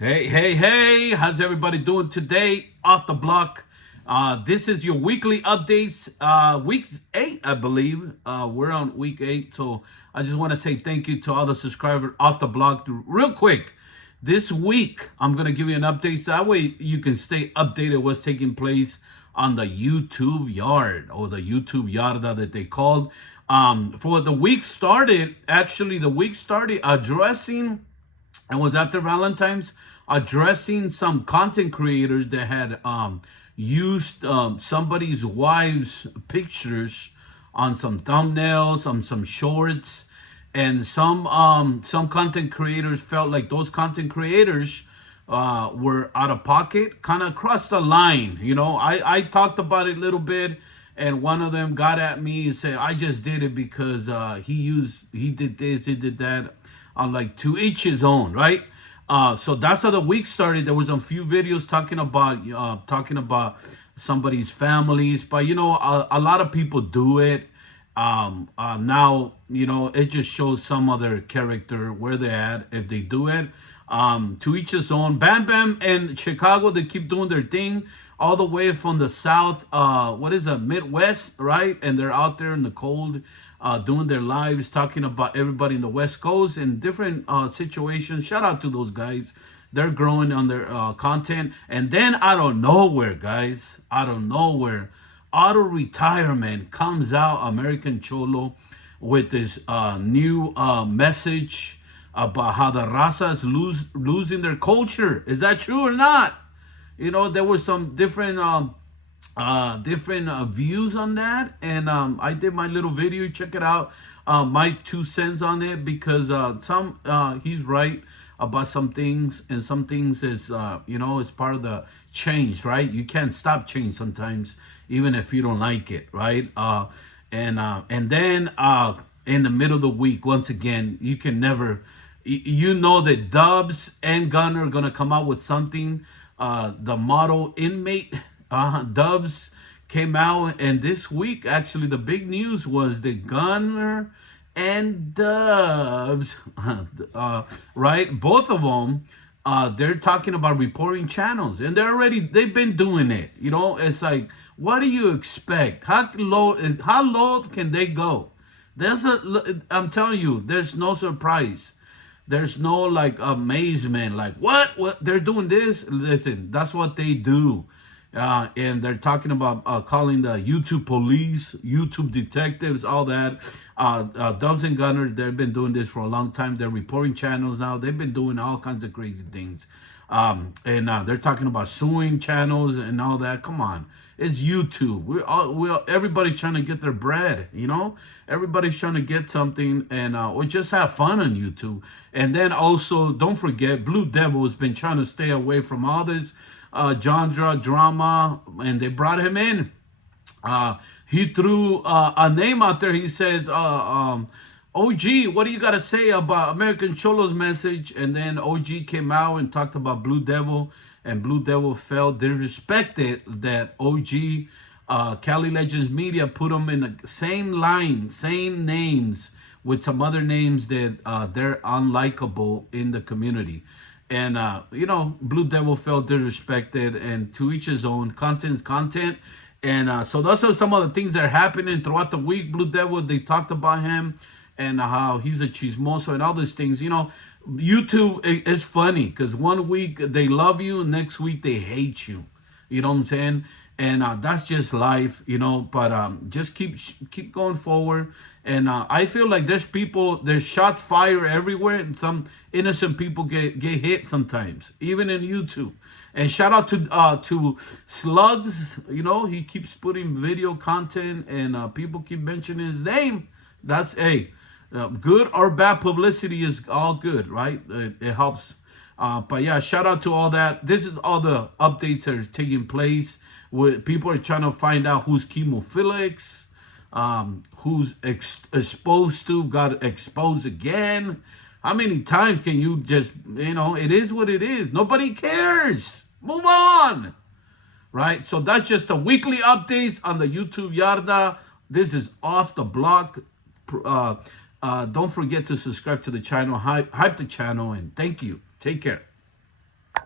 Hey, how's everybody doing today? Off the block. This is your weekly updates. Week 8, I believe. We're on week 8. So I just want to say thank you to all the subscribers off the block. Real quick, this week, I'm going to give you an update. So that way you can stay updated what's taking place on the YouTube yard or the YouTube yarda that they called. For the week started, actually, the week started addressing and was after Valentine's, addressing some content creators that had used somebody's wife's pictures on some thumbnails, on some shorts, and some content creators felt like those content creators were out of pocket, kind of crossed the line. I talked about it a little bit, and one of them got at me and said, I just did it because he did this, he did that. I'm like, to each his own, right? So that's how the week started. There was a few videos talking about somebody's families, but a lot of people do it. Now it just shows some other character where they're at if they do it. To each his own. Bam Bam and Chicago, they keep doing their thing all the way from the South. What is it, Midwest, right? And they're out there in the cold, doing their lives, talking about everybody in the West Coast in different situations. Shout out to those guys. They're growing on their content. And then out of nowhere, guys, out of nowhere, auto retirement comes out, American Cholo, with this new message about how the raza is losing their culture. Is that true or not? There were some different views on that, and I did my little video. Check it out, my 2 cents on it, because some he's right about some things, and some things is it's part of the change, right? You can't stop change sometimes, even if you don't like it, right? And then in the middle of the week, once again, you can never, that Dubs and Gunner are gonna come out with something. The model inmate, Dubs, came out, and this week, actually, the big news was that Gunner and Dubs, right, both of them, they're talking about reporting channels, and they've been doing it. It's like, what do you expect? How low can they go? I'm telling you, there's no surprise. There's no like amazement, like what they're doing this. Listen, that's what they do. And they're talking about calling the YouTube police, YouTube detectives, all that. Dubs and Gunner, they've been doing this for a long time. They're reporting channels now. They've been doing all kinds of crazy things. And they're talking about suing channels and all that. Come on, it's YouTube. Everybody's trying to get their bread. Everybody's trying to get something, and we just have fun on YouTube. And then also, don't forget, Blue Devil has been trying to stay away from all this genre drama, and they brought him in. He threw a name out there. He says, OG, what do you got to say about American Cholo's message? And then OG came out and talked about Blue Devil, and Blue Devil felt disrespected that OG, Cali Legends Media, put them in the same line, same names with some other names that they're unlikable in the community. And Blue Devil felt disrespected, and to each his own. Content's content. And so those are some of the things that are happening throughout the week. Blue Devil, they talked about him and how he's a chismoso and all these things. YouTube is funny because one week they love you, next week they hate you. You know what I'm saying? And that's just life, But just keep going forward. And I feel like there's shot fire everywhere, and some innocent people get hit sometimes, even in YouTube. And shout out to Slugs. He keeps putting video content, and people keep mentioning his name. That's good or bad publicity is all good, right? It helps. But yeah, shout out to all that. This is all the updates that are taking place. Where people are trying to find out who's chemophilics, who's exposed to, got exposed again. How many times can you just, it is what it is. Nobody cares. Move on. Right? So that's just the weekly updates on the YouTube Yarda. This is Off the Block. Don't forget to subscribe to the channel, hype the channel, and thank you. Take care.